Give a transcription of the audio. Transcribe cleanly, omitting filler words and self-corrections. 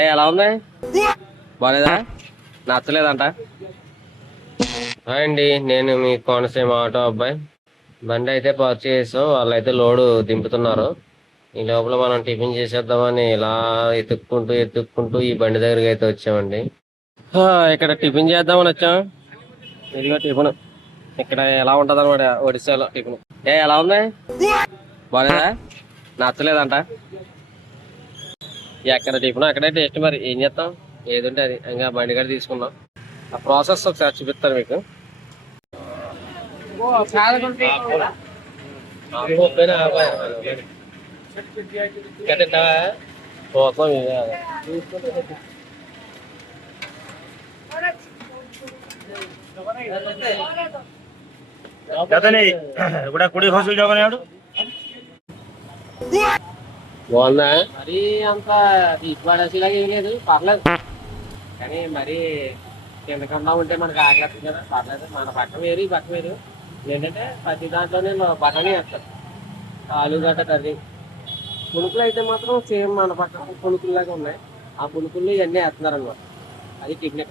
ఎలా ఉంది? బాలేదా? నచ్చలేదంట. హాయ్ అండి, నేను మీ కోనసీమ ఆటో అబ్బాయి. బండి అయితే పార్క్ చేసాం, వాళ్ళైతే లోడు దింపుతున్నారు. ఈ లోపల మనం టిఫిన్ చేసేద్దామని ఇలా ఎత్తుక్కుంటూ ఈ బండి దగ్గరికి అయితే వచ్చామండి. ఇక్కడ టిఫిన్ చేద్దామని వచ్చాం. ఇదిగో టిఫిన్. ఇక్కడ ఎలా ఉంటది అనమాట ఒడిశాలో టిఫిన్. ఎలా ఉంది? బాలేదా? నచ్చలేదంట. ఎక్కడ టిఫిన్ అక్కడే టేస్ట్. మరి ఏం చేస్తాం, ఏదంటే అది. ఇంకా బండి కాడ తీసుకున్నాం. ఆ ప్రాసెస్ ఒకసారి చూపిస్తాను మీకు. కుడి హోసలు జోగనాడు బాగుందా? మరీ అంత తీసుపడేసేలాగా ఏం లేదు, పర్లేదు. కానీ మరి కిందకన్నా ఉంటే మనకి ఆకలి కదా, పర్లేదు. మన పక్క వేరు ఈ పక్క వేరు. ఏంటంటే ప్రతి దాంట్లో నేను బఠానీ వేస్తాను, ఆలుగడ్డ కర్రీ. పునుకులు అయితే మాత్రం సేమ్ మన పక్క పునుకుల్లాగా ఉన్నాయి. ఆ పునుకులు ఇవన్నీ వేస్తున్నారు అనమాట. అది టిఫిన్.